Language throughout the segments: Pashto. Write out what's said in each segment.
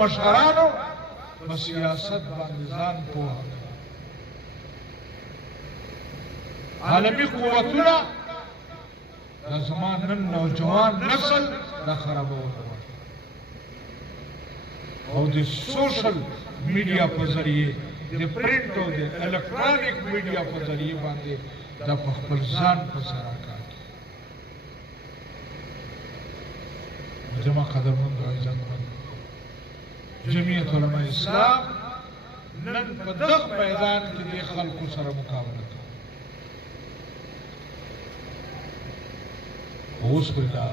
مشرانو په سیاست باندې ځان پوهه عالمي قوتونه د زمان نن نوجوان نسل د خرابولو او د سوشل میډیا په ذریعه د پرنټ او د الکترونیک میډیا په ذریعه باندې د خپل ځان په سره کوي جمع قدرمن او عزتمن جمعیت علماء اسلام نن په دغه میدان کې د خلکو سره مقابله کوي اوس پردا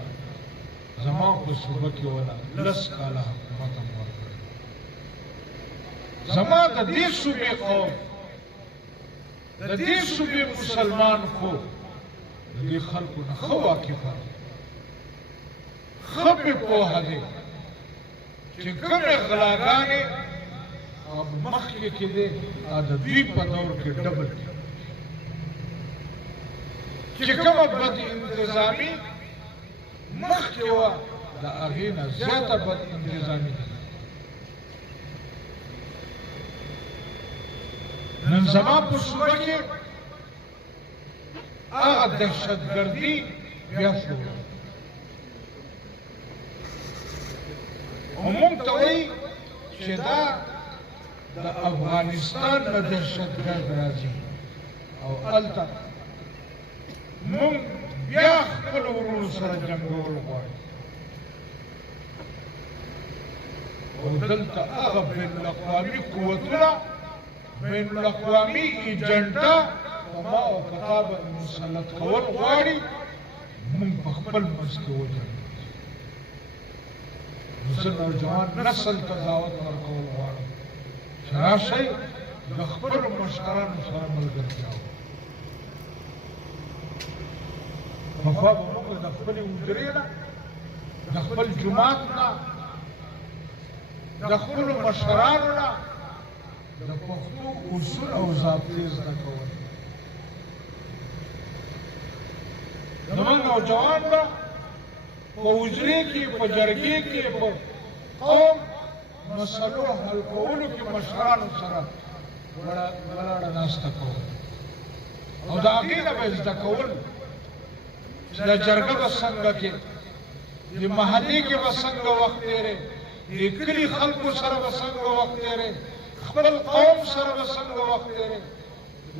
زما په صوبه کې ولا لس کاله حکومت هم ورکړي زما د دې صوبې قوم د دې صوبې مسلمان خو د دې خلکو نه ښه واقفه ښه پې پوهه دی چې کومې غلاګانې مخکې کې دی د دوی په دور کې ډبل دي چې کومه بد انتظامي مخکې وه د هغې نه زیاته بد انتظامي ده نن زما په صوبه کې هغه دهشتګردي بیا شروع او موږ ته وایي چې دا د افغانستان نه دهشتګرد راځي او هلته موږ بیا خپل ورونو سره جنګول غواړو او دلته هغه بین الاقوامي قوتونه بین الاقوامي ایجنټا په ما او په تا باندې مسلط کول غواړي موږ په خپل منځ کې وجنګو زه نوجوان نسل ته دعوت ورکول غواړم چې راشئ د خپلو مشرانو سره ملګرتیا وکړئ پخوا به موږ د خپلې حجرې نه د خپل جومات نه د خپلو مشرانو نه د پښتو اصول او ضابطې زده کول زموږ نوجوان به په حجرې کې په جرګې کې په قوم مسلو حل کولو کې مشرانو سره ولاړه ناسته کول او د هغې نه به زده کول چې د جرګه به څنګه کې د محلې کې به څنګه وخت تېرې د کلي خلکو سره به څنګه وخت تېرې خپل قوم سره به څنګه وخت تېرې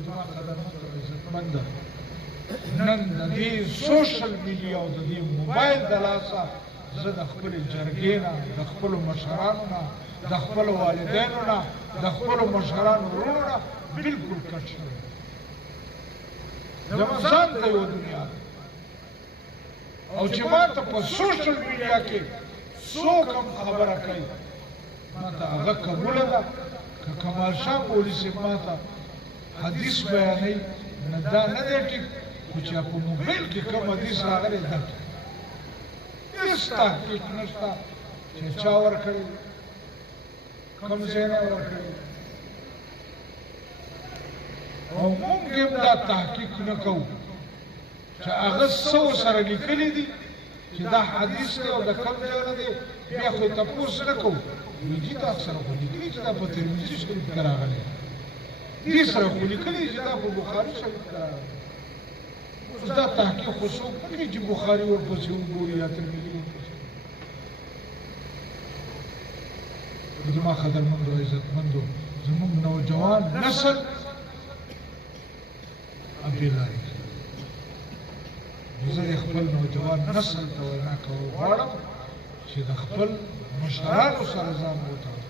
زما قدرمن او عزتمنده نن د دې سوشل میډیا او د دې موبایل د لاسه زه د خپلې جرګې نه د خپلو مشرانو نه د خپلو والدینو نه د خپلو مشرانو ورونو نه بلکل کټ شوی زما ځان ته یوه دنیا ده او چې ما ته په سوشل میډیا کې څوک هم خبره کوي ما ته هغه قبوله ده که کمال شاه مولوي صاحب ما ته حدیث بیانوي نه دا نه دی ټیک خو چې په موبایل کې کوم حدیث راغلی ده هېڅ تحقیق نشته چې چا ورکړی کوم ځای نه ورکړی او موږ هم دا تحقیق نه کوو چې هغه څه ورسره لیکلي دي چې دا حدیث دی او د کوم ځای نه دی بیا خو یې تپوس نه کوو وایي جي تا سره خو لیکلي چې دا په ترمذي شریف کې راغلی دې سره خو لیکلي چې دا په بخاري شریف کې راغلی اوس دا تحقیق خو څوک نه کوي چې بخاري ورپسې وګوري یا ترمذي ورپسې زما قدرمندو عزتمندو زموږ نوجوان نسل ابیلاري زه د خپل نوجوان نسل ته وینا کول غواړم چې د خپل مشرانو سره ځان وتړي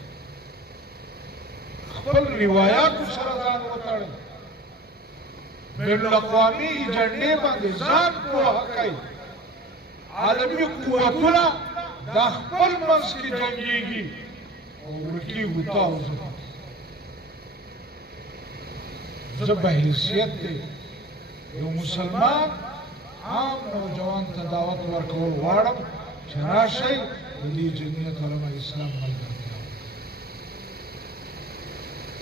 خپل روایاتو سره ځان وتړي بین الاقوامي ایجنډې باندې ځان پوهه کوي عالمي قوتونه دا خپل منځ کې جنګېږي او ورکېږو تاسو زه به حیثیت دی یو مسلمان عام نوجوان ته دعوت ورکول غواړم چې راشئ د دې جمعیت علماء اسلام ملګرتیا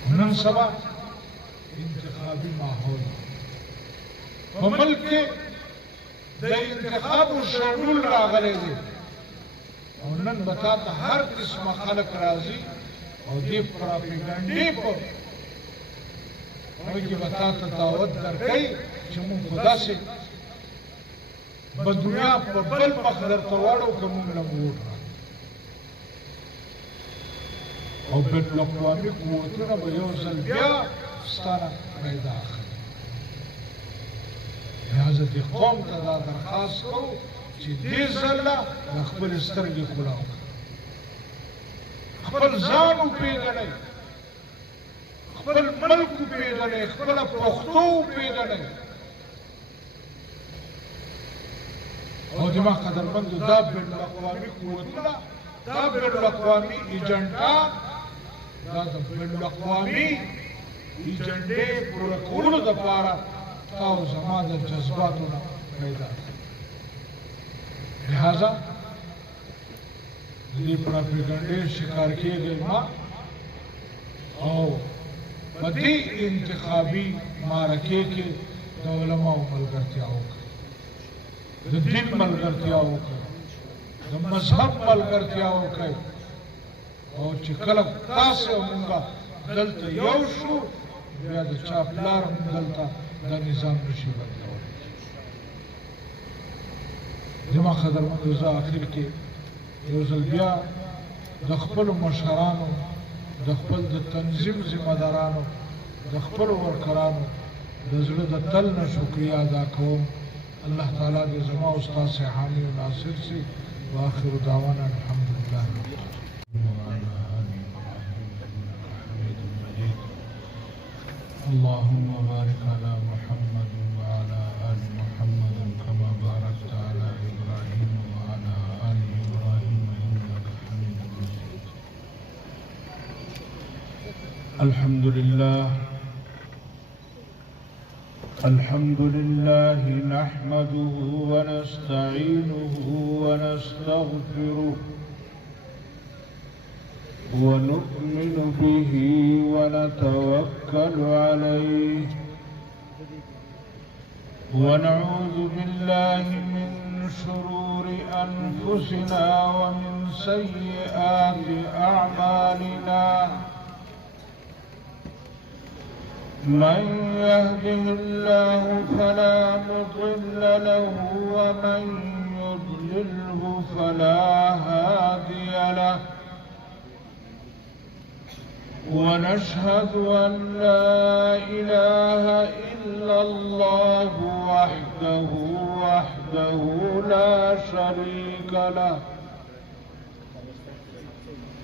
وکړئ نن سبا انتخابي ماحول په ملک کې د انتخابو شیډول راغلی دی او نن بتا ته هر قسمه خلق راځي او دې پراپګانډې په وګي بتا ته دعوت درکړي چې موږ خداسي په دنیا په بل مخ درته واړو کوم له موټ او بین الاقوامي قوتونه به یو ځل بیا ستاره پیدا اخلي لہذا دې قوم ته دا درخواست کوو چې دې ځله د خپلې سترګې خلاو خپل ځان وپېژنئ خپل ملک وپېژنئ خپله پښتو وپېژنئ او دما قدرمندو دا بین الاقوامي قوتونه دا بین الاقوامي ایجنټان دا د بین الاقوامي ایجنډې پوره کولو دپاره او زما د جذباتو نه پیدا لہذا دې پراپګانډې شکار کېږي ما او په دې انتخابي معرکې کې د علماو ملګرتیا وکړي د دین ملګرتیا وکړي د مذهب ملګرتیا وکړي او چې کله تاسې او مونږ دلته یو شو بیا د چا پلار هم دلته دا نظام نشي بدلولی زما قدرمنو زه اخر کې یو ځل بیا د خپلو مشرانو د خپل د تنظیم ذمه دارانو د خپلو ورکرانو د زړه د تل نه شکریه ادا کوم الله تعالی دې زما او ستاسې حامي و ناصر سي واخر دعوانا الحمد لله اللهم بارك على محمد وعلى آل محمد كما باركت على إبراهيم وعلى آل إبراهيم إنك حميد مجيد الحمد لله نحمده ونستعينه ونستغفره ونؤمن به ونتوكل عليه ونعوذ بالله من شرور أنفسنا ومن سيئات أعمالنا من يهده الله فلا مضل له ومن يضلله فلا هادي له ونشهد أن لا إله إلا الله وحده لا شريك له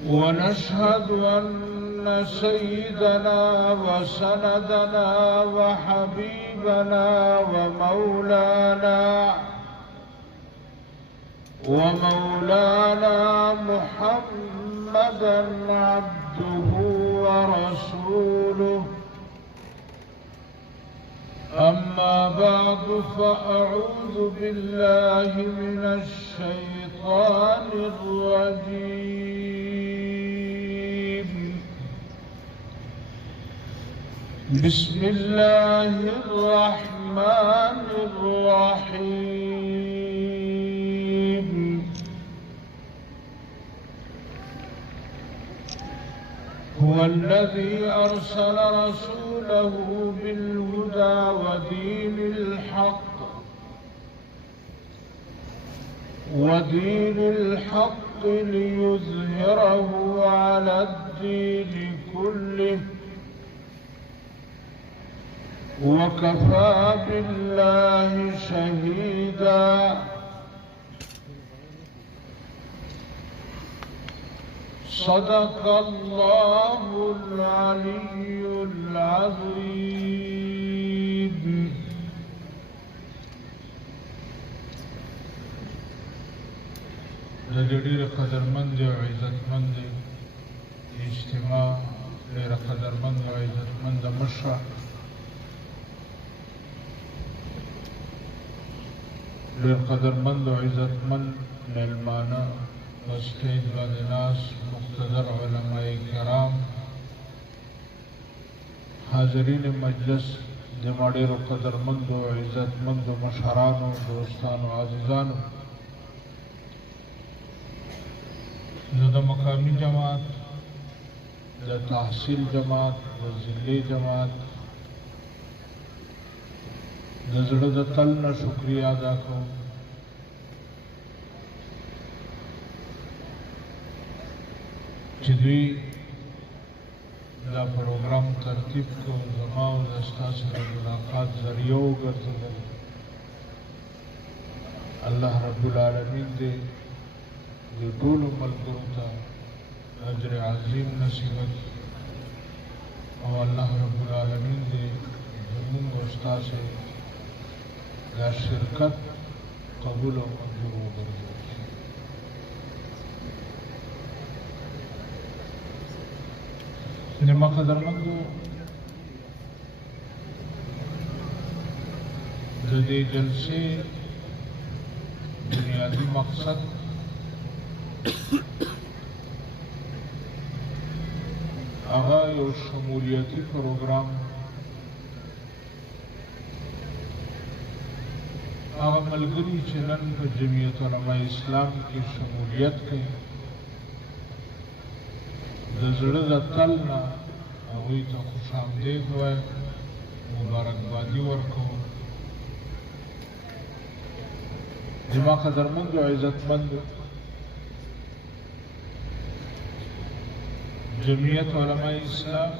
ونشهد أن سيدنا وسندنا وحبيبنا ومولانا محمدا عبده ورسوله أما بعد فأعوذ بالله من الشيطان الرجيم بسم الله الرحمن الرحيم هو الذي أرسل رسوله بالهدى ودين الحق ليظهره على الدين كله وكفى بالله شهيدا صدق الله العلي العظيم ډېر قدرمند او عزتمند اجتماع ډېر قدرمند او عزتمند مشره ډېر قدرمند او عزتمند مېلمانه مستعد ناس مقتدر علماء کرام حاضرین مجلس زما ډېرو قدرمندو عزتمندو مشرانو دوستانو عزیزانو نو د مقامی جماعت، د تحصیل جماعت، د ضلعي جماعت د زړه د تل نه شکریه ادا کوم چې دوی دا پروګرام ترتیب کو، زما او د ستاسو سره ملاقات ذریعه وګرځېدل. الله رب العالمین دې د ټولو ملګرو ته اجر عظیم نصیب کړي او الله رب العالمین دې زموږ او ستاسو دا شرکت قبول او منظور وګرځوي. زما قدرمندو، د دې جلسې بنیادی مقصد هغه یو شمولیتي پروګرام، هغه ملګري چې نن په جمعیت علماء اسلام کې شمولیت کوي، د زړه د تل نه هغوی ته خوش آمدید وایم، مبارکبادي ورکوم. زما قدرمندو عزتمندو، جمعیت علماء اسلام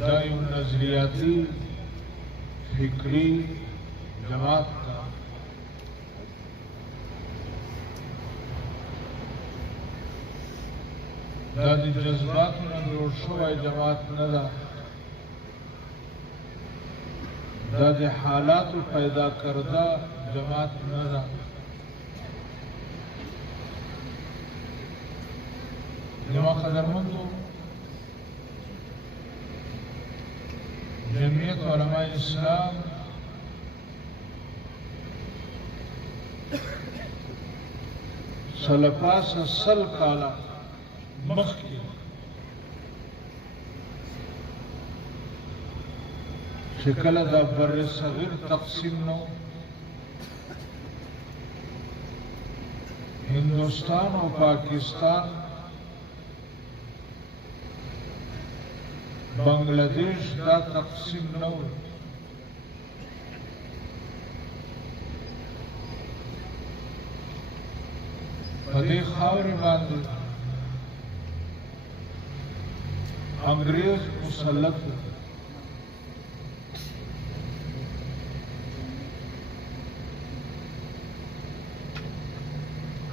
دا یو نظریاتي فکری جماعت ده. دا د جذباتو نه جوړ شوی جماعت نه ده، دا د حالاتو پیدا کرده جماعت نه ده. زما قدرمندو، جمعیت علماء اسلام سلپاس سل کالا مخکې چې کله دا بر صغیر تقسیم نو، هندوستان او پاکستان، بنگلادیش دا تقسیم نو، په دې خاورې باندې انګریز مسلط و.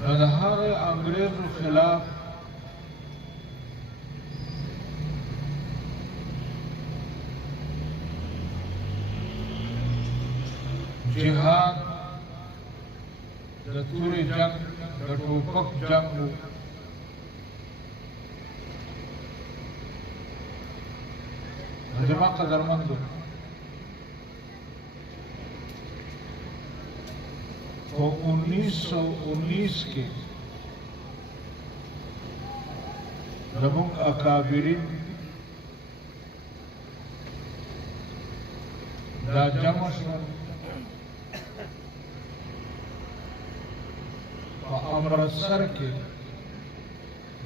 نو د هغې انګریزو خلاف جهاد، د تورې جنگ، د ټوپک جنگ و. زما قدرمندو، په 1919 کې زموږ اکابرین دا جمع شول په امرتسر کې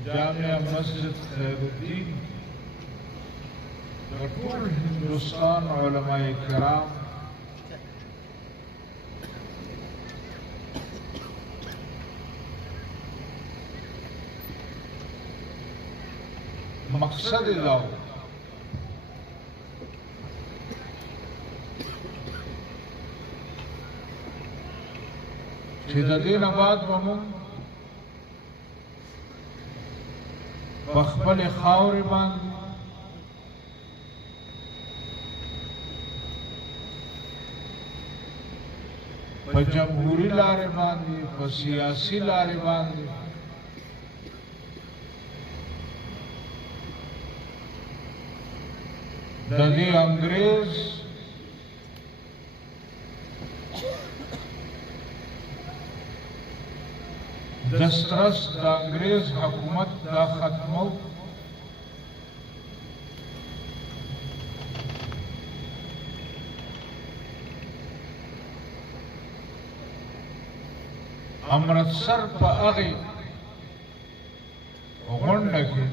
جامع مسجد خیرالدین د ټول هندوستان علماء کرام مقصد دا و چې د دې نه بعد به موږ په خپلې خاورې باندې په جمهوري لارې باندې، په سیاسي لارې باندې د دې انګریز دسترس، د انګریز حکومت دا ختمو. امرتسر په هغې غونډه کې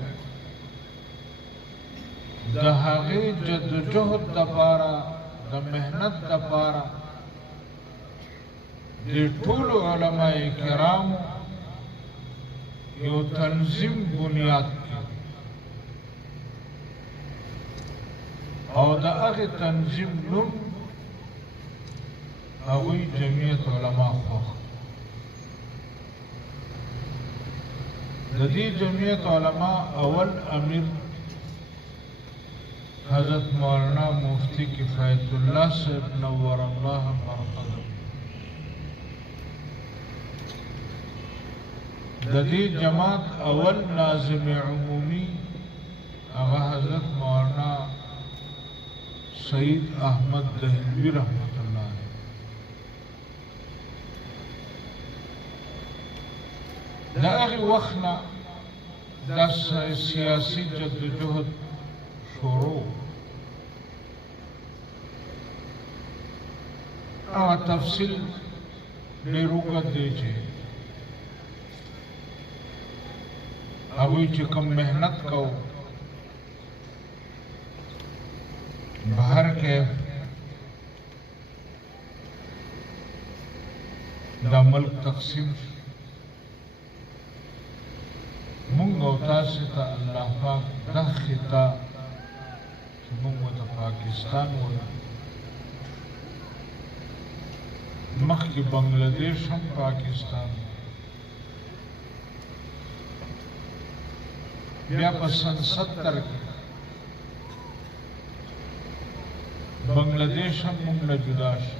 د هغې جدوجهد دپاره د محنت دپاره د ټولو علماء کرامو یو تنظیم بنیاد کړي او د هغې تنظیم نوم هغوی جمعیت علما خوښ د دې جمعیت علما اول امیر حضرت مولانا مفتی کفایت الله صاحب نور الله مرقده د دې جماعت اول ناظم عمومی هغه حضرت مولانا سید احمد دهلوی رحمت الله علیه د هغې وخت نه دا سیاسي جدوجهد شروع هغه تفصیل ډېر اوږد دی چې هغوی چې کوم محنت کوو بهر کې دا ملک تقسیم مونږ او تاسې ته الله پاک دا خطه چې مونږ ورته پاکستان وایو مخکې بنګلادیش هم پاکستان بیا په سن 70 کې بنگلادیش هم مونږ نه جدا شو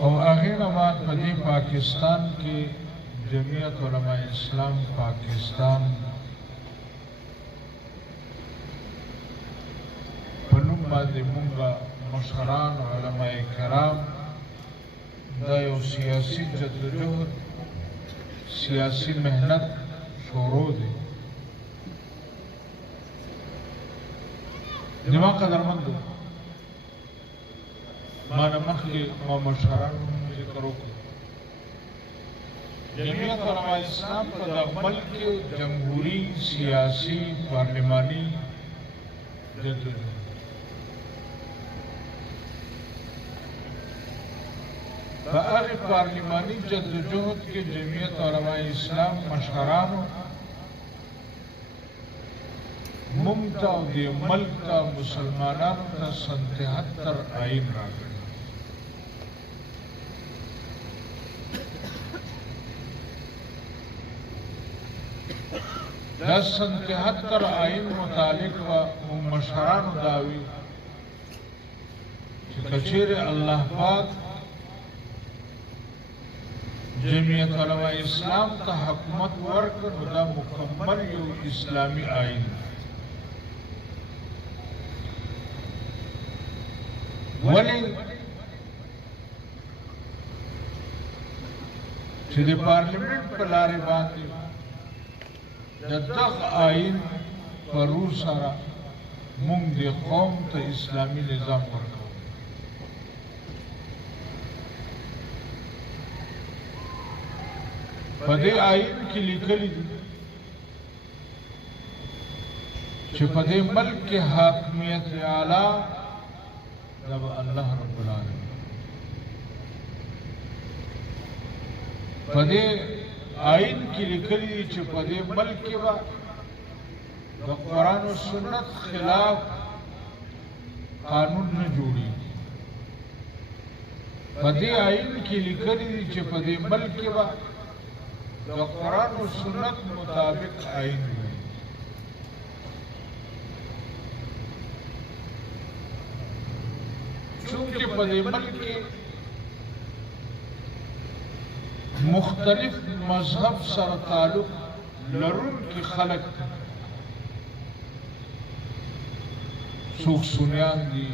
او هغې نه بعد په دې پاکستان کې جمعیت علماء اسلام پاکستان په نوم باندې مونږه مشران علماء کرام دا یو سیاسي جدوجهد سیاسي محنت شروع دی زما قدرمندو ما نه مخکې ما مشرانو ذکر وکړو جمعیت علماء اسلام په دغه ملک کې جمهوري سیاسي پارلماني جدوجهد په هغې پارلماني جدوجهد کې جمعیت علماء اسلام مشرانو مونږ ته او دې ملک ته مسلمانانو ته سن 73 آئین راکړی دا سن 73 آئین متعلق و مشرانو داوی چې کچېرې الله پاک جمعیت علماء اسلام ته حکومت ورکړ نو دا مکمل یو اسلامي آئین ولې چې د پارلیمنت په لارې باندې د دغه آئین په روح سره مونږ د قوم ته اسلامي نظام ورکوو په دې آئین کې لیکلي دي چې په دې ملک کې حاکمیت اعلی د الله رب العالمین په دې آئین کې لیکلي دي چې په دې ملک کې به د قرآن او سنت خلاف قانون نه جوړېږي په دې آئین کې لیکلي دي چې په دې ملک کې به د قرآن و سنت مطابق آئین ہوئی چونکہ پدے ملک کے مختلف مذہب سر تعلق لرون کی خلق سوک سنیان دی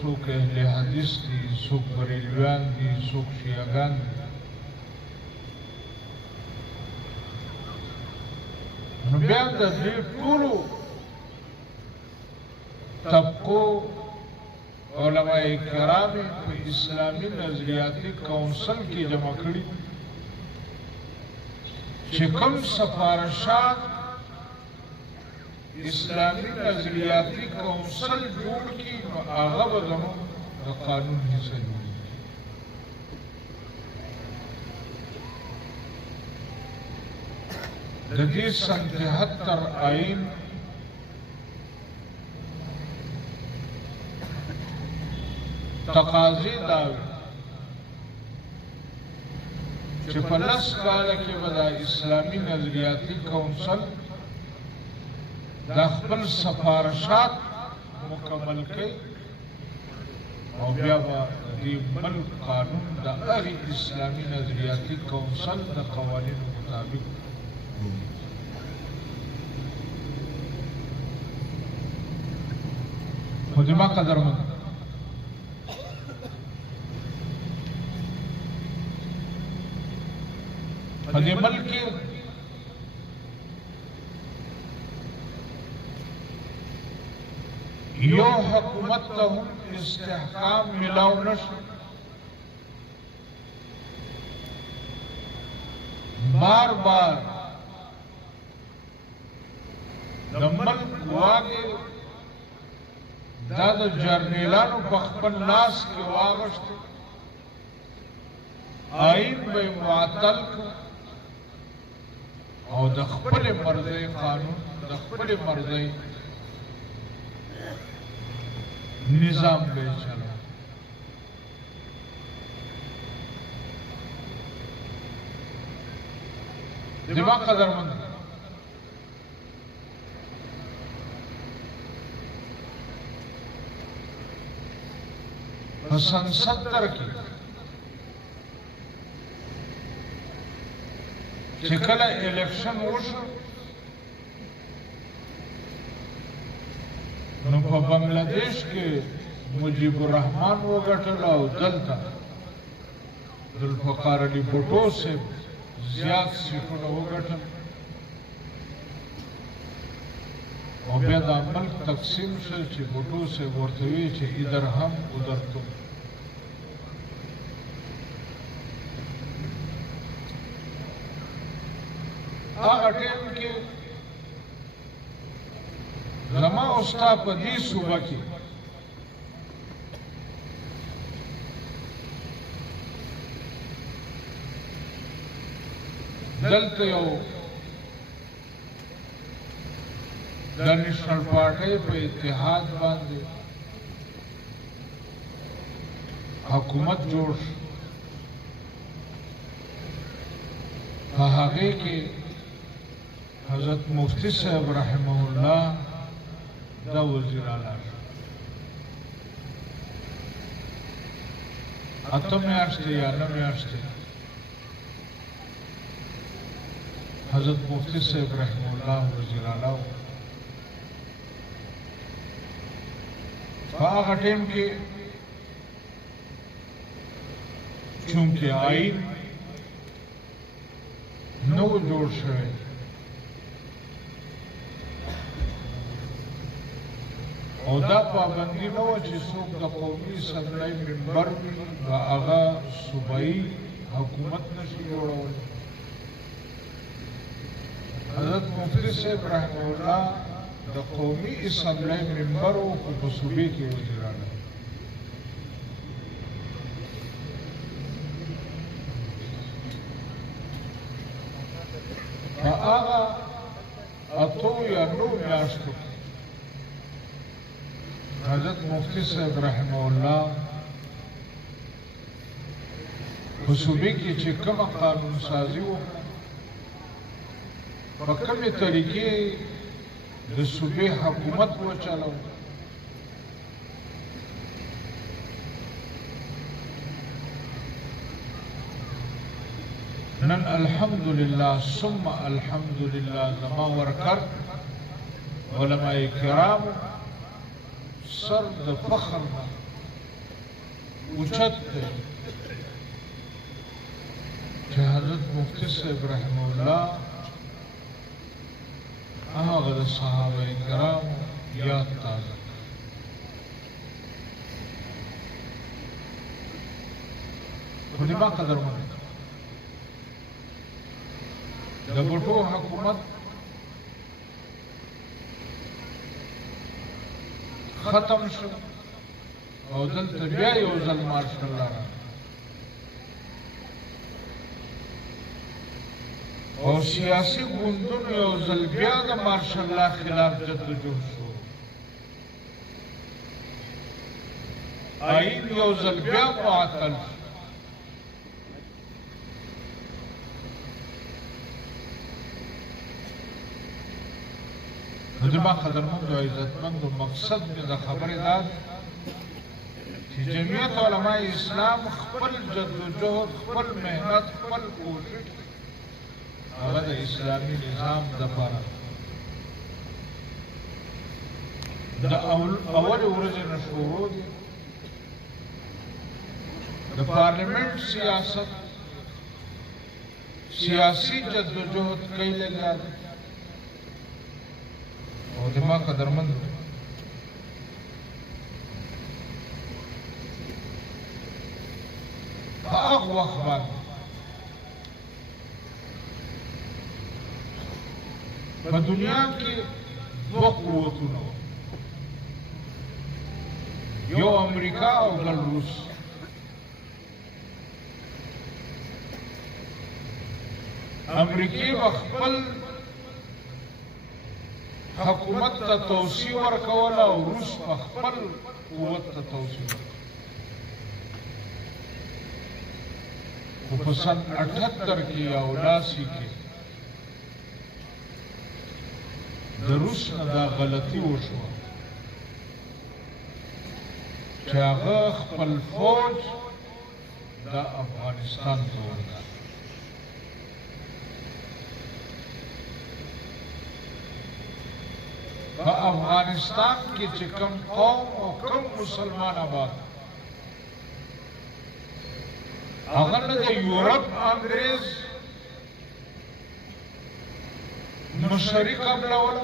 سوک اہل حدیث دی سوک بریلویان دی سوک شیعگان دی نو بیا د دې ټولو طبقو علماء کرام په اسلامی نظریاتی کونسل کی جمع کړي چې کوم سفارشات اسلامی نظریاتی کونسل جوړ کی نو هغه به زموږ د قانون حصه جوړي د دې سن 73 آئین تقاضی داوی چې په 10 کاله کې به د اسلامي نظریاتي کونسل د خپل سفارشات مکمل کړي او بیا به د بل قانون د هغې اسلامي نظریاتي کونسل د قوانینو مطابق خو زما قدرمند په دې ملک کې یو حکومت ته هم استحکام ملاو نشو بار بار د ملک واګې دا د جرنیلانو په خپل لاس کې واغشت آئین به معطل کړ او د خپل مرضی قانون د خپل مرضی نظام به چلا زما قدرمند په سن 70 کې چې کله الیکشن وشو نو په بنگلاديش کې مجيب الرحمن وګټل او دلته ذوالفقار علي بوټو سے زیات سیټونه وګټل او بیا د ملک تقسیم شو چې بوټو سے ورته وی چې ادھر هم ادھر تم هغه ټیم کې زما اوستا په دې صوبه کې دلته یو د نیشنل پارټۍ په اتحاد باندې حکومت جوړ شو په هغې کې حضرت مفتی صاحب رحمه الله دا وزیر اعلی اته میاشتې یا 9 میاشتې حضرت مفتی صاحب رحمه الله وزیر اعلی په هغه ټیم کې چونکې آئین نو جوړ شوی او دا پابندي نه وه چې څوک د قومي اسمبلۍ ممبر وي د هغه صوبایي حکومت نشي جوړولی حضرت مفتی صاحب رحمه الله د قومي اسمبلۍ ممبر و خو په صوبې کې وزیر اعلی په هغه اتو یا 9 میاشتو حضرت مفتی صاحب رحمه الله په صوبې کې چې کومه قانون سازي وکړه په کومې طریقې د صوبې حکومت وچلو نن الحمدلله ثم الحمدلله زما ورکر علماء کرام سر د فخر اوچت دی چې حضرت مفتی صاحب رحمه الله هغه د صحابه کرامو یاد تازه زما قدرمن د بوټو حکومت ختم شو او دلته بیا یو ځل مارشل راغی او سیاسي ګوندونو یو ځل بیا د مارشل الله خلاف جدوجہد شو آئین یو ځل بیا معطل شو نو زما قدرمند او عزتمند مقصد مې د خبرې دا چې جمعیت علماء اسلام خپل جدوجہد خپل محنت خپل کوشش هغه د اسلامي نظام دپاره د اول ورځې نه شروع دي د پارلیمنٹ سیاست سیاسی جدوجہد کوي لګیا دی او زما قدرمند په هغه وخت باندې په دنیا کې دوه قوتونه یو امریکا او بل روس امریکای خپل حکومت ته توسیع ورکوله او روس خپل قوت ته توسیع خو په سن 78 کې یا 79 کې د روس نه دا غلطي وشوه چې هغه خپل فوج د افغانستان ته ورکړ په افغانستان کې چې کوم قوم او کوم مسلمان آباد هغه نه د یورپ انګریز مشري قبلوله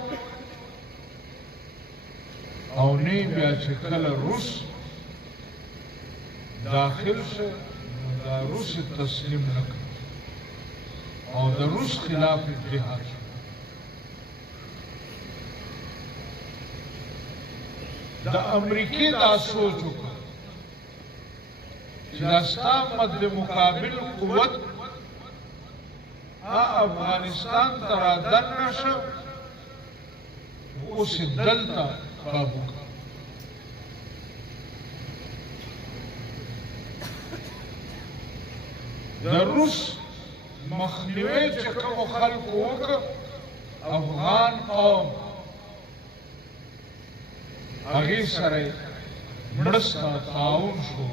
او نه بیا چې کله روس داخل شو دا روس تسلیم نه کړ او د روس خلاف جهاد شو د امریکای دا سوچ وکړ چې دا ستا مد مقابل قوت افغانستان ته را دننه شو اوس یې دلته قابو کړ د روس مخنیوی چې کومو خلکو وکړ افغان قوم هغې سره یې مرسته تعاون شو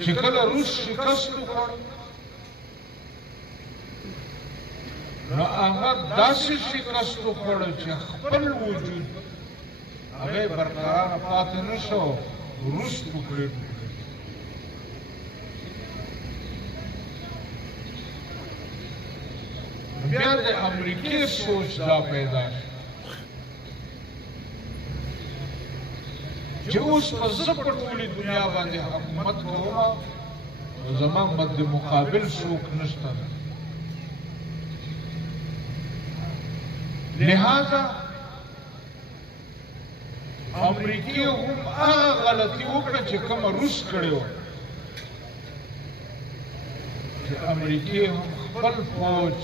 چې کله روس شکست وخوړ نو هغه داسې شکست وخوړ چې خپل وجود هغه برقراره پاتې نه شو روس ټوکړې بیا د امریکای سوچ دا پیدا شو چې اوس په زه په ټولې دنیا باندې حکومت کوم نو زما مد مقابل څوک نشته لہذا امریکای هم هغه غلطي وکړه چې کومه روس کړې وه چې امریکای هم خپل فوج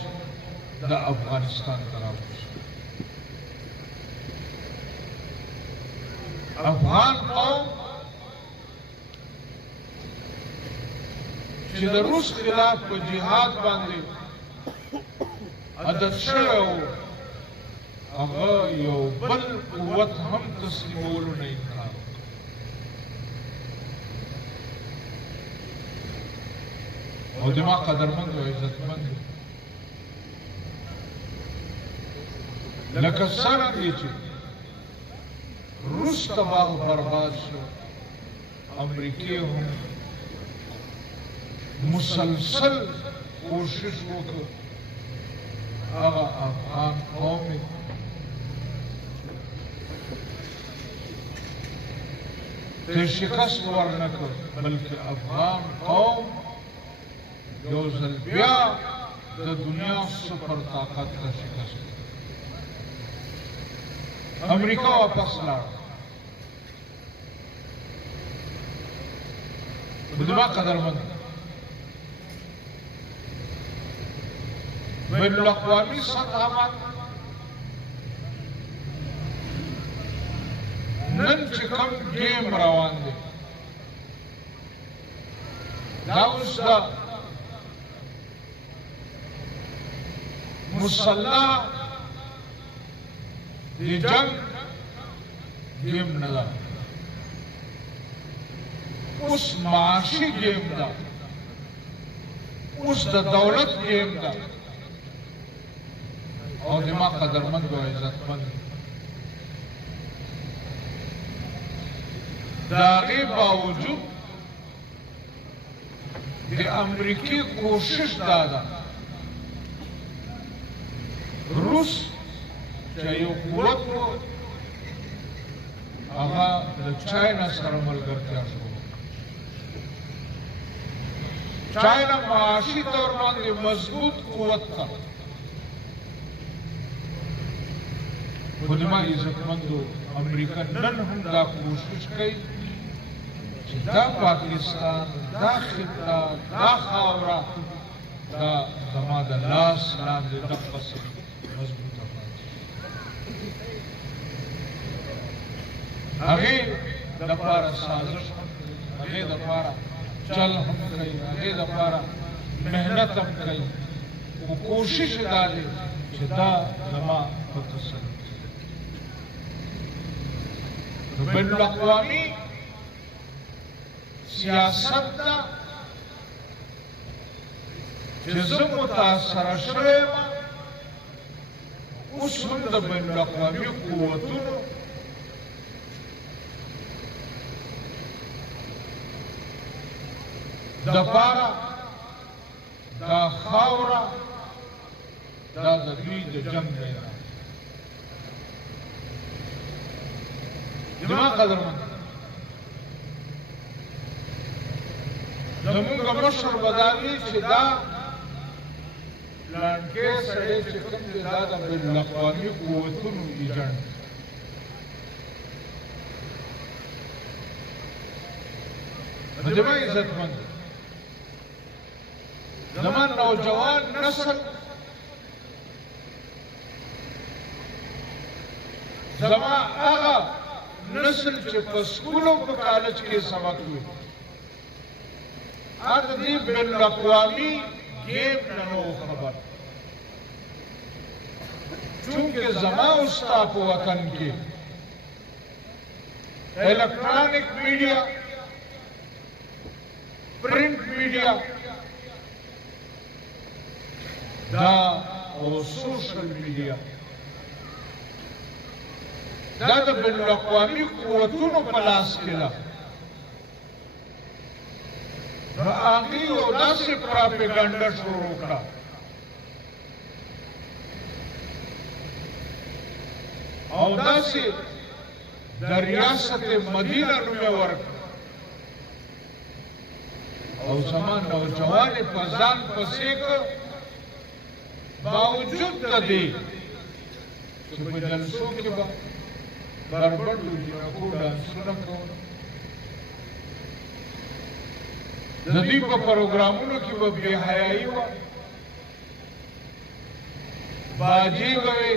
د افغانستان ته راوست افغان قوم چې د روس خلاف په جهاد باندې عادت شوی و هغه یو بل قوت هم تسلیمولو نه انکار او زما قدرمند او عزتمند لکه څرنګه چې روس تباہ برباد شو امریکای هم مسلسل کوشش وکړ هغه افغان قوم ته شکست ورنکړ بلکې افغان قوم یو ځل بیا د دنیا سپر طاقت ته شکست امریکا واپس لاړ بدما قدرمند بین الاقوامی سطح باندې نن چې کوم گیم روان دی دا اوس دا مسلح دی جنگ گیم نه ده اوس معاشي گیم ده اوس د دولت گیم ده او دما قدرمند او عزتمند داغی باوجود دی امریکی کوشش دادا روس چا یو قوت و آغا چاینا سره ملګرتیا شو چاینا معاشي طور باندې مضبوط قوت تا خو زما عزتمندو امریکا نن هم دا کوشش کوي چې دا پاکستان دا خطه دا خاوره دا زما د لاس لاندې دقسې مضبوطه پاتې هغې دپاره سازش هغې دپاره چل هم کوي هغې دپاره محنت هم کوي خو کوشش یې دا دی چې دا زما په تسلط بین الاقوامی سیاست دا چې زه متاثره شوی یم اوس هم د بین الاقوامي قوتونو دپاره دا خاوره دا د دوی د جنګ میدان زما قدرمند زمونږ مشر به دا وي چې دا پلانکې سړی چې کوم دی دا د بین الاقوامي قوتونو ایجنټ زما عزتمند زما نوجوان نسل زما هغه نسل چې په سکول او په کالج کې سبق وي هغه دې بین الاقوامي گیم نه نو خبر چونکه زما استا په وطن کې الیکټرانیک میډیا پرنٹ میډیا دا او سوشل میډیا دا د بین الاقوامي قوتونو په لاس کې ده نو هغې یو داسې پراپیګنډه شروع کړه او داسې د ریاست مدینه نوم یې ورکړ او زما نوجوان یې په ځان پسې کړ باوجود د دې چې په جلسو کې به بربنډو جنکو ډانسونه کول د دوی په پروګرامونو کې به بې حیایي وه باجې به وې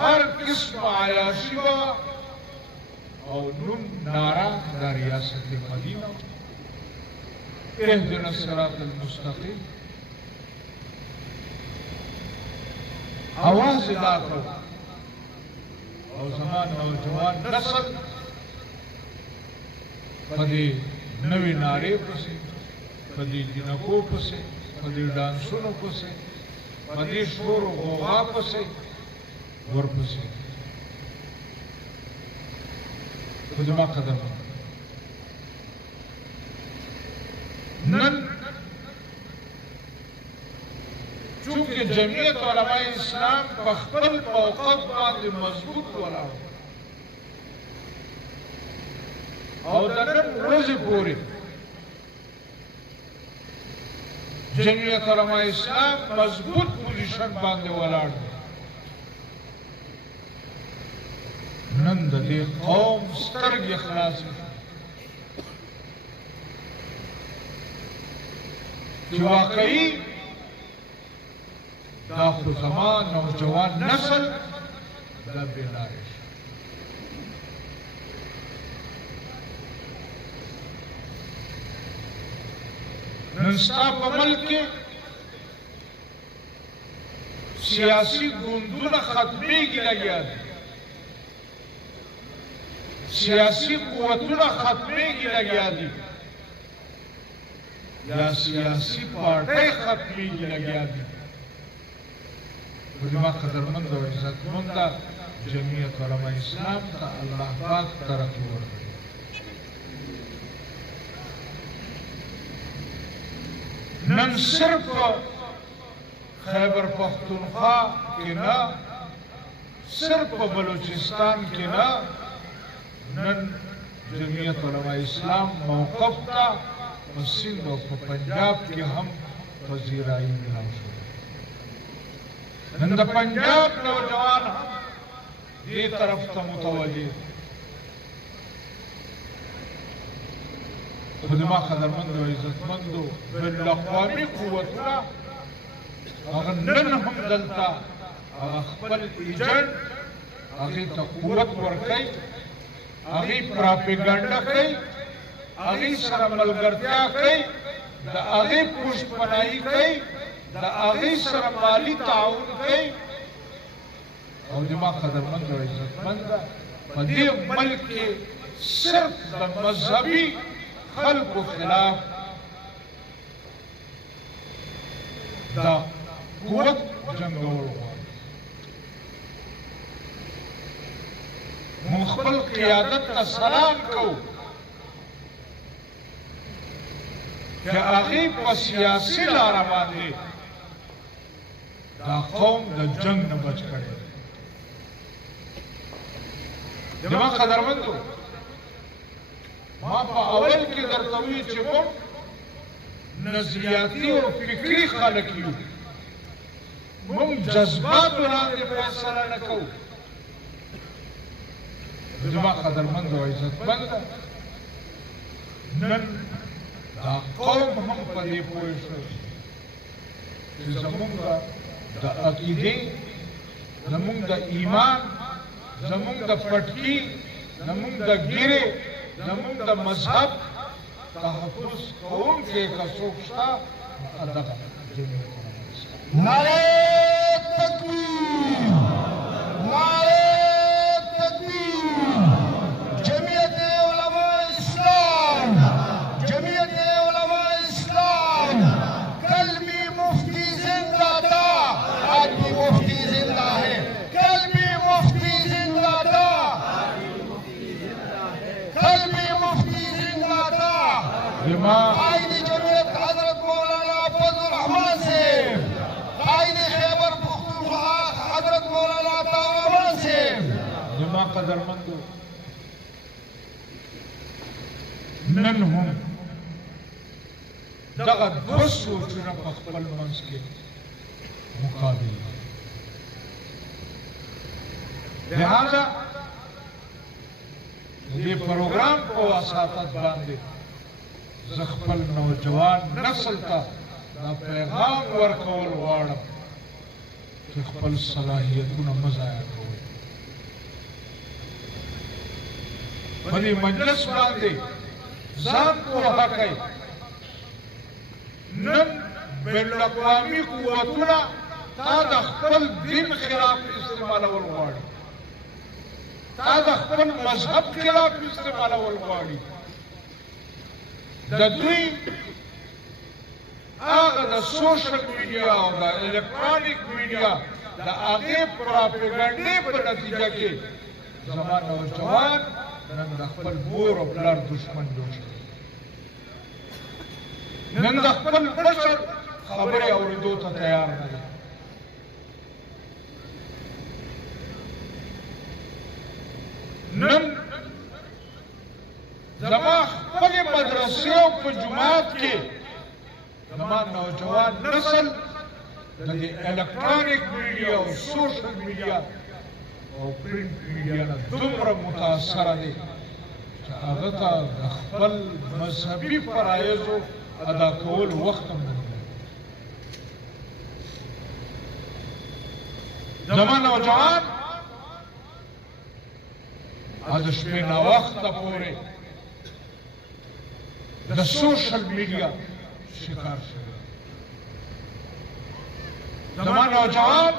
هر قسم عیاشي به او نوم ناره د ریاست مدینه اهدنا الصراط المستقیم आवाज ادا کړو او زمان نوجوان نسل په دې نوې نارې پسې په دې جنکو پسې په دې ډانسونو پسې په دې شور او غوغا پسې ورپسې په زما قدم نن چونکه جمعیت علماء اسلام په خپل موقف باندې مضبوط ولاړ او د نن ورځې پورې جمعیت علماء اسلام مضبوط پوزیشن باندې ولاړ دی. نن د دې قوم سترګې خلاصې چې واقعي دا خو زما نوجوان نسل دا بیداره شي. نن ستا په ملک کې سیاسي ګوندونه ختمېږي لګیا دي، سیاسي قوتونه ختمېږي لګیا دي، یا سیاسي پارټۍ ختمېږي لګیا دي. زما قدرمند او عزتمند جمعیت علماء اسلام ته الله پاک ترقي ورکړي. نن صرف خیبر پختونخوا کې نه، صرف بلوچستان کې نه، نن جمعیت علماء اسلام موقف تا په سندھ او په پنجاب کې هم پذیرایي ملاو شو. نن د پنجاب نوجوان هم دې طرف ته متوجه. خو زما قدرمندو او عزتمندو بین الاقوامي قوتونه هغه نن هم دلته هغه خپل ایجنټ هغې ته قوت ورکوي، هغې پراپیګنډه کوي، هغې سره ملګرتیا کوي، د هغې پشتپناهي کوي، د هغې سره مالي تعاون کوي. او زما قدرمند او عزتمنده په دې ملک کې صرف د مذهبي خلقو خلاف دا قوت جنګول غواړي. موږ خپل قیادت ته سلام کوو چې هغې په سیاسي لاره باندې دا قوم د جنګ نه بچ کړی. زما قدرمندو، ما په اول کې درته وویل چې موږ نظریاتي او فکري خلک یو، موږ جذباتو لاندې فیصله نه کوو. زما قدرمند او عزتمنده، نن دا قوم هم په دې پوه شو چې زموږ د عقیدې، زموږ د ایمان، زموږ د پټکي، زموږ د ګیرې، زموږ د مذهب تحفظ کوونکی که څوک شته، دغه جمعیت علماء اسلام. نعرہ تکبیر، نعرہ تکبیر. جمعیت علماء اسلام، جمعیت علماء اسلام. کل بھی مفتی زندہ تھا، آج بھی مفتی زندہ ہے. کل بھی مفتی زندہ تھا، کل بھی مفتی زندہ تھا. قائد جمعیت حضرت مولانا فضل الرحمان سے، قائد خیبر پختونخوا حضرت مولانا طاہر سے. زما قدرمندو، نن هم دغه دوه سوچونه په خپل منځ کې مقابل دي. لہذا دې پروګرام په وساطت باندې زه خپل نوجوان نسل ته دا پیغام ورکول غواړم چې خپل صلاحیتونه مه ضایع کوئ. په دې مجلس باندې ځان پوهه کړئ. نن بین الاقوامي قوتونه تا د خپل دین خلاف استعمالول غواړي، تا د خپل مذهب خلاف استعمالول غواړي. د دوی هغه د سوشل میډیا او د الکترونیک میډیا د هغې پراپیګنډې په نتیجه کې زما نوجوان نن د خپل مور او پلار دشمن جوړ شوی. نن د خپل مشر خبرې اورېدو ته تیار نه دی. نن زما په جماعت کې زما نوجوان نسل د الکترونیک میډیا او سوشل میډیا او پرنٹ میډیا نه دومره متاثره دی چې هغه ته د خپل مذهبي فرایضو ادا کول وخت هم نه زما نوجوان د شپې ناوخته پورې د سوشل میډیا شکار شوی زما نوجوان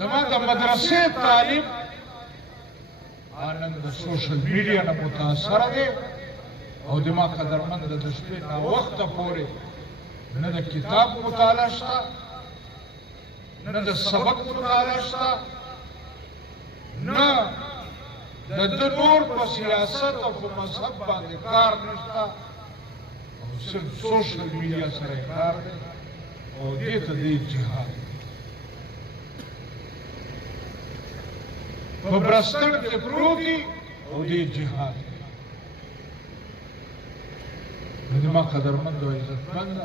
زما د مدرسې تعلیم نن د سوشل میډیا نه متاثره دی او زما قدرمند د شپې ناوخته پورې نه د کتاب مطالعه شته نه د سبق مطالعه شته نه د نور په سیاست او په مذهب باندې کار نشته او صرف سوشل میډیا سره کار دی او دې ته دی جهاد په برستن کې پروت دي او دې جهاد دی زما قدرمند او عزتمند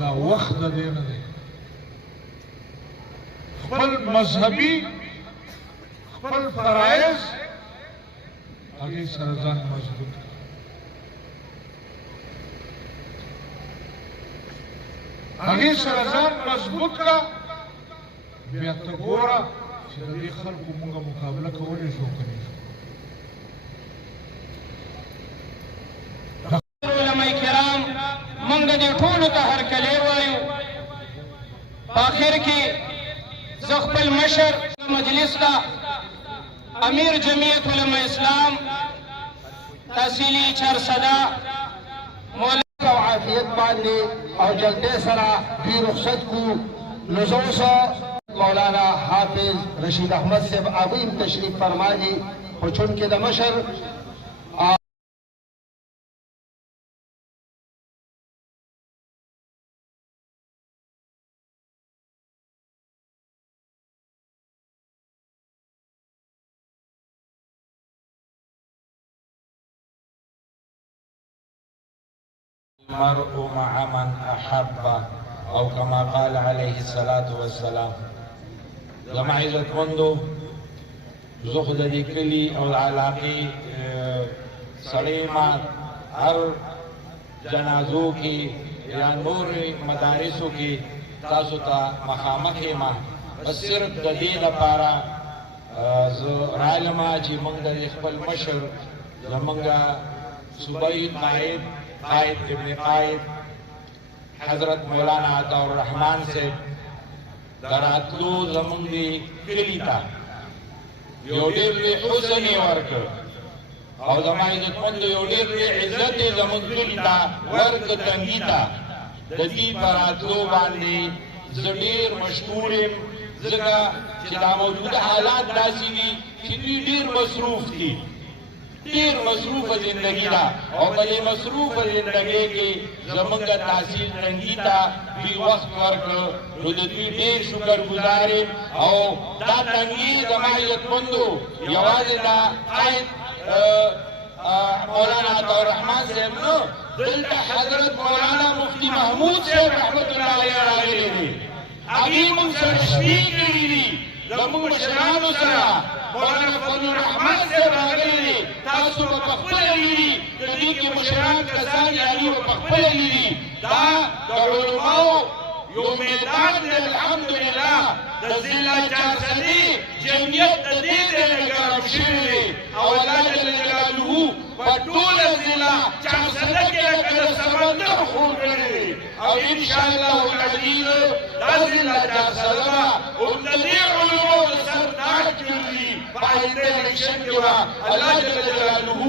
دا وخت د دې نه دی خپل مذهبي خپل فرایض هغې سره ځان مضبوط کړه هغې سره ځان مضبوط کړه بیا ته ګوره چې د دې خلکو مونږه مقابله کولی شو که نه شو علماء کرام مونږ دې ټولو ته هرکلی وایو په آخر کې زه خپل مشر مجلس ته امیر جمعیت علماء اسلام تحصیلي چارسده او عافیت باندې او جلدی سره دوی رخصت کو نو زه اوس مولانا حافظ رشید احمد صاحب هغوی تشریف فرما دي خو چونکې د مشر المرء مع من أحب أو كما قال عليه الصلاة والسلام زما عزتمندو زه خو د دې کلي او د علاقې سړی ما هر جنازو کې یا نور مدارسو کې تاسو ته مخامخ یم بس صرف د دې لپاره زه رالم چې موږ د خپل مشر زموږ صوبایي قائد قائد ابن قائد حضرت مولانا عطا الرحمن سے دراتلو زمونږ دی کلي ته یو ډېر لوی حسن یې ورکړ او زما عزتمندو یو ډېر لوی عزت یې زمونږ کلي ته ورکړ تنګي ته د دې په راتلو باندې زه ډېر مشکور یم ځکه چې دا موجوده حالات داسې دي چې دوی ډېر مصروف دي ډېر مصروفه زندګي ده او په دې مصروفه زندګۍ کې زموږ د تحصیل تنګي ته دوی وخت ورکړ نو د دوی ډېر شکرګزار یم او دا تنګي زما عزتمندو یوازې دا قائد مولانا عطا الرحمن صاحب نه دلته حضرت مولانا مفتی محمود صاحب رحمت الله علیه راغلی دی هغې موږ سره شپې کړي دي زموږ مشرانو سره مولانا فضل الرحمن صاحب راغلی دی تاسو به پخپله لیدي د دې کې مشران کسان یې هغې به پخپله لیدي دا د علماو یو میدان دی الحمدلله د ضلع چارسدې جمعیت د دې ځای نه ګرم شوی دی او الله جل جلاله په ټوله ضلع چارسده کې لکه د سمندر خور کړی دی او انشاءالله العزیز دا ضلع چارسده به هم د دې علماو د سر تاج ګرځي په آینده الیکشن کې به الله جل جلاله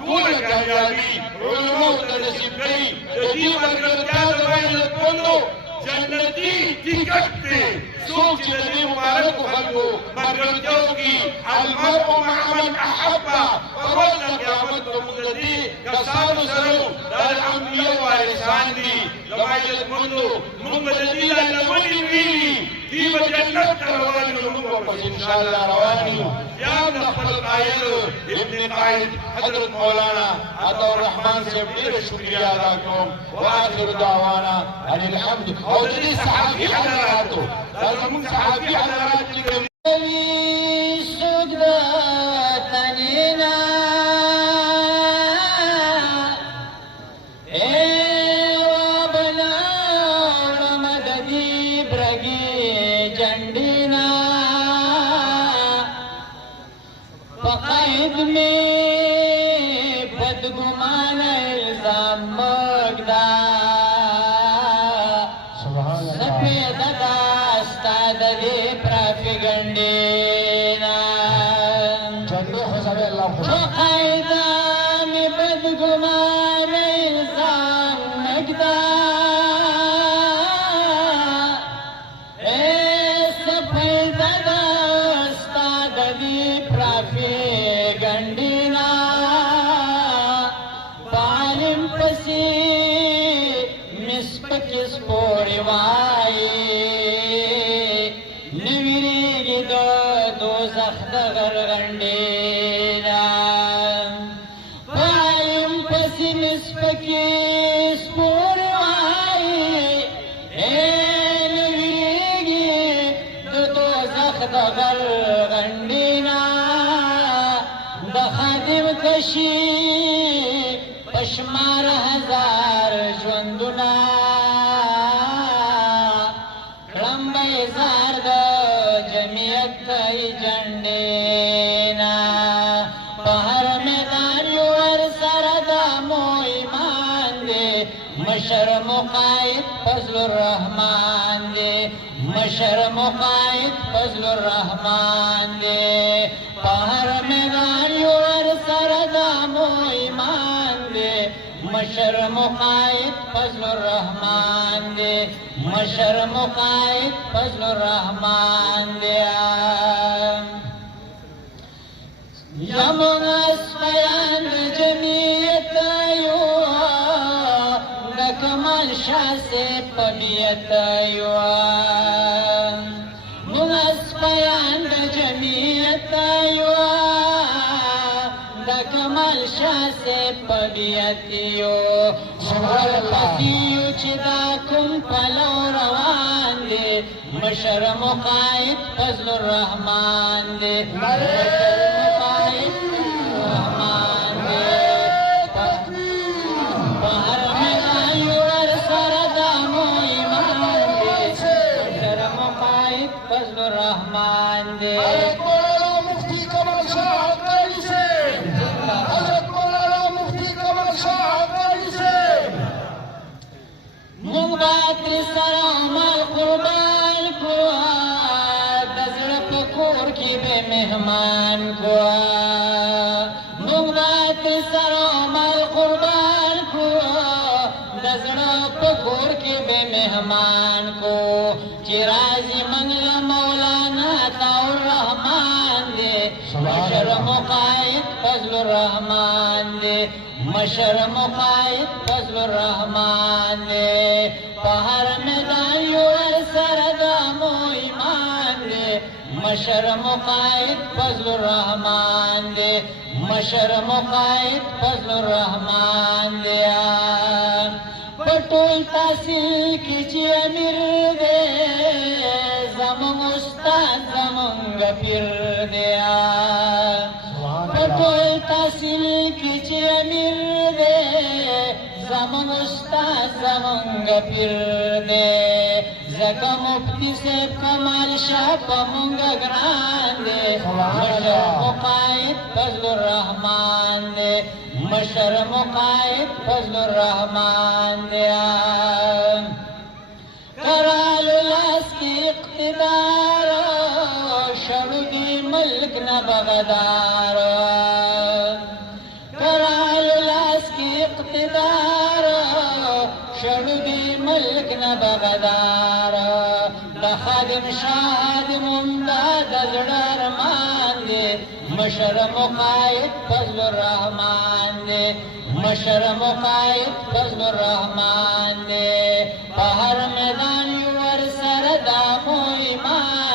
ټوله کامیابي علماو ته نصیب کړي د دې ملګرتیا زما عزتمندو جنتی ټیکټ دی څوک چې د دې مبارکو خلکو ملګرتیاو کې المرء مع من احب په ورځ د قیامت به موږ د دې کسانو سره دا د انبیاو وارثان دي زما عزتمندو موږ به د دې لارې ولې ویلي دوی به د جنت ته روان یو موږ ورپسې انشاءالله روان یو بیا هم د خپل قایل ابن قائد حضرت مولانا عطا الرحمن صاحب ډېره شکریه ادا کوم واخر دعوانا ان الحمد او د دې صحافي حضراتو دا زموږ صحافي حضرات چې کوم فقائد میں بدگمان الزام مگدا سپید داستاد دی پراپیگنڈینا فقائد میں بدگمان الزام مگدا سپید داستاد دی گنڈینا بالم پسی مسپکس پوری وائی نویری دو دوزخ دغر گنڈینا بالم پسی مسپکس پوری وائی نویری دو دوزخ دغر گنڈینا خادم کشی پشمار ہزار ژوندونه کړم به اظهار د جمعیت ایجنډینا په هر میدان یو ورسره د مو ایمان دی مشر مقاید فضل الرحمن دی مشر مقاید فضل الرحمن دی په هر میدان یو ورسره د مو ایمان دی مشر مقاید فضل الرحمن دی مشر مقاید فضل الرحمن دی زمون اسپیان جمعیت یو د کمال شاه سے پبیت یو مون اسپیان جمعیت یو د کمال شاه سے پبیت یو سوال پسیو چې دا کوم پلو روان دی مشر مقاید فضل الرحمن دی الرحمن دے حضرت مولانا مفتی کمال شاہ حقانی سے حضرت مولانا مفتی کمال شاہ حقانی سے مغبات سلام القربان کو دزڑ پکور کی بے مہمان کو مغبات سلام القربان کو دزڑ پکور کی بے مہمان کو چرازی منگلا مولانا عطا الرحمن دے مشر مقاید فضل الرحمن دے مشر مقاید فضل الرحمن دے پہر میدان یو ورسر دا مو ایمان دے مشر مقاید فضل الرحمن دے مشر مقاید فضل الرحمن دے پټول تحصیل کی چې امیر دے زمون استاد زمونږ پیر دی پټول تحصیل کی چې امیر دے زمون استاد زمونږ پیر دی زکه مفتی صاحب کمال شاه په مونږ ګران دی مشر مقاید فضل الرحمن دی مشر مقاید فضل الرحمن دیا کرال لاس کی اقتدار شروع دی ملک نہ بغدار کرال لاس کی اقتدار شروع دی ملک نہ بغدار خادم شاد ممداد زڑار مان دے مشر مقاید فضل الرحمن دے مشر مقاید فضل الرحمن دے پہر میدان یور سر دامو ایمان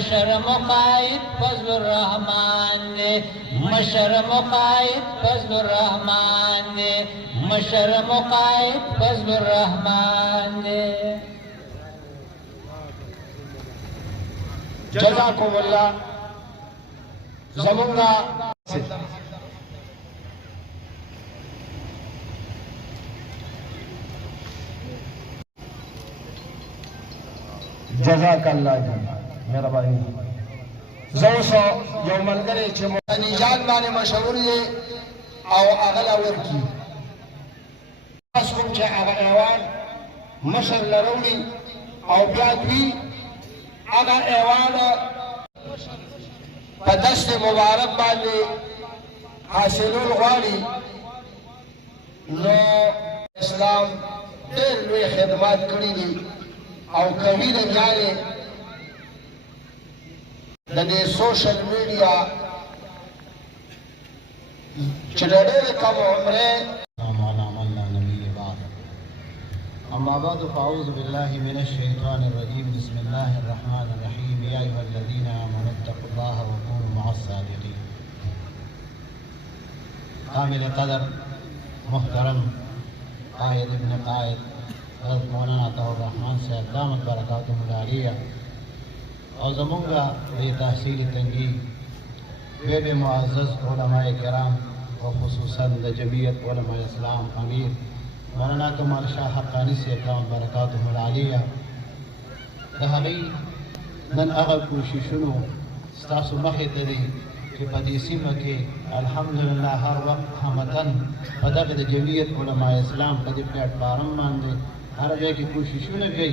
مشر مقاید فضل الرحمن دے مشر مقاید فضل الرحمن دے مشر مقاید فضل الرحمن دے جزاکم اللہ زمونگا جزاک اللہ جی مہربانی زوسو یو ملګری چې مدني جان باندې مشهور دی او هغه ورکی تاسو کوم چې هغه ایوان مشر لروړي او بیا دوی هغه ایوان په دست مبارک باندې حاصلول غواړي نو اسلام ډېر لوی خدمات کړي دي او کوي د جاري د دې سوشل میډیا چې ډېر کم عمره أما بعد فأعوذ بالله من الشيطان الرجيم بسم الله الرحمن الرحيم يا أيها الذين آمنوا اتقوا الله وكونوا مع الصادقين قامل قدر محترم قائد ابن قائد حضرت مولانا عطاء الرحمن صاحب دامت برکاتهم العالیہ اور زمونگا بے تحصیل تنگی بے معزز علماء کرام وخصوصا جمعیت علماء اسلام امیر مولانا کمال شاہ حقانی صاحب دامت برکاتهم العالیہ دهغی نن اغا کوششونو ستاسو مخی تدی کہ پا دی سیمہ کے الحمدللہ ہر وقت حمدن پدق دا جمعیت علماء اسلام پا دی پلیٹ فارم ماندے ہر جگہ کی کوششونه کوي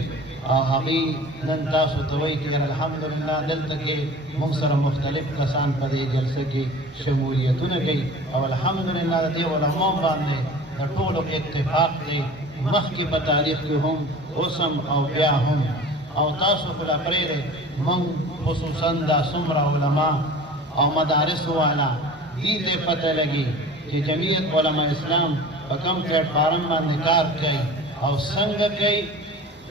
او هغوی نن تاسو ته وایي چې الحمدلله دلته کې موږ سره مختلف کسان په دې جلسه کې شمولیتونه کوي او الحمدلله د دې علماو باندې د ټولو اتفاق دی مخکې په تاریخ کې هم اوس هم او بیا هم او تاسو خو لا پرېږدئ موږ خصوصا دا څومره علما او مدارس والا دې ته پته لګي چې جمعیت علما اسلام په کوم پلیټ فارم باندې کار کوي او څنګه کوي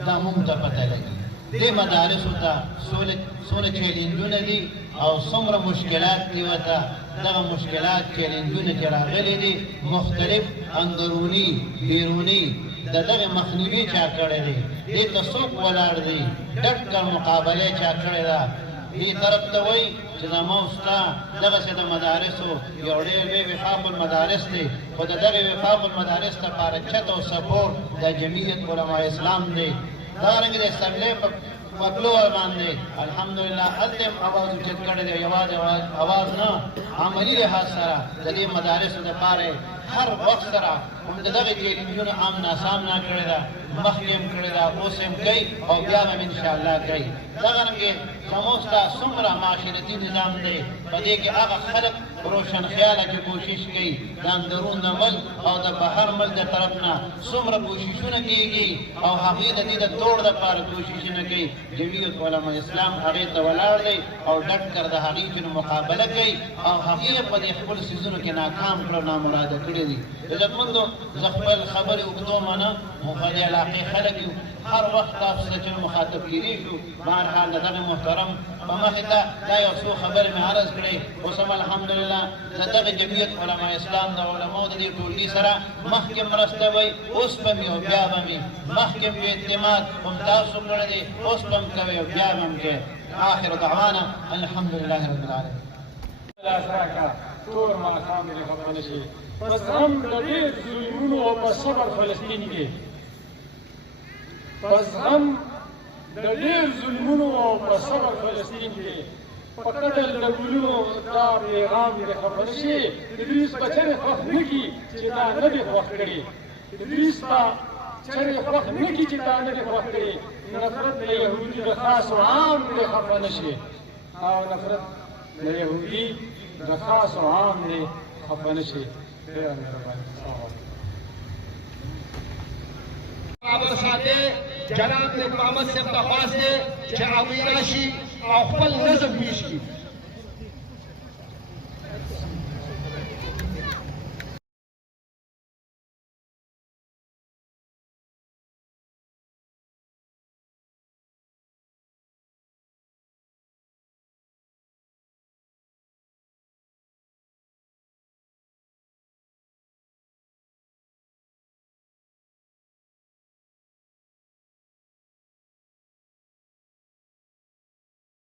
دا موږ ته پته لګي دې مدارسو ته څونه چیلنجونه دي او څومره مشکلات دي ورته دغه مشکلات چیلنجونه چې راغلي دي مختلف اندروني بیروني د دغه مخنیوي چا کړی دی دې ته څوک ولاړ دی ډټ کر مقابله چا کړې ده دې طرف ته وایي چې زما ستا دغسې د مدارسو یو ډېر لوی وفاق المدارس دی خو د دغې وفاق المدارس لپاره چت او سپورټ د جمعیت علماء اسلام دی دارنګه د اسمبلی په مطلوع باندې الحمدلله هلته هم اواز اوچت کړی دی یوازې اواز نه عملي لحاظ سره د دې مدارسو دپاره هر وخت سره هم د دغې چیلنجونو عام ناسامنا کړې ده مخکې هم کړې ده اوس هم کوي او بیا به هم انشاءالله کوي دغرنګې زموږ ستا څومره معاشرتي نظام دی په دې کې هغه خلک روشن خیاله چې کوشش کوي د اندرون د ملک او د بهر ملک د طرف نه څومره کوششونه کېږي او هغوی د دې د توړ دپاره کوششونه کوي جمعیت علما اسلام هغې ته ولاړ دی او ډټ کر د هغې چې مقابله کوي او هغې په دې خپلو څیزونو کې ناکام کړه نامراده کړي دي عزتمندو زه خپل خبرې اوږدومه نه موږ په دې علاقې خلک یو هر وخت تاسو سره چې مخاطب کېدی شو بهرحال د دغه محترم په مخې ته دا یو څو خبرې مې عرض کړې اوس هم الحمدلله د دغه جمعیت علما اسلام د علماو د دې ټولګي سره مخکې مرسته وی اوس به مې او بیا به مې مخکې مې اعتماد هم تاسو کړی دی اوس به هم کوئ او بیا به هم کوئ آخر دعوانا الحمدلله رب العالمین ټول ماښام دې خبره نه شي پس هم د ډېر ظلمونو او په صبر فلسطین کې پس هم د ډېر ظلمونو او په صبر فلسطین کې په قتل د ګلونو دا پیغام دې خبره نه شي د دوی سپه چرې خوښ نه کړي چې دا نه دې خوښ کړي د دوی سپه چرې خوښ نه کړي چې دا نه دې خوښ کړي نفرت د یهودي د خاص او عام دې خبره نه شي او نفرت د یهودي د خاص او عام دې خفه نه شي ډېره مهرباني آپ ساتے جناب محمد سے درخواست ہے کہ هغوی راشي او خپل نظم ویش کړي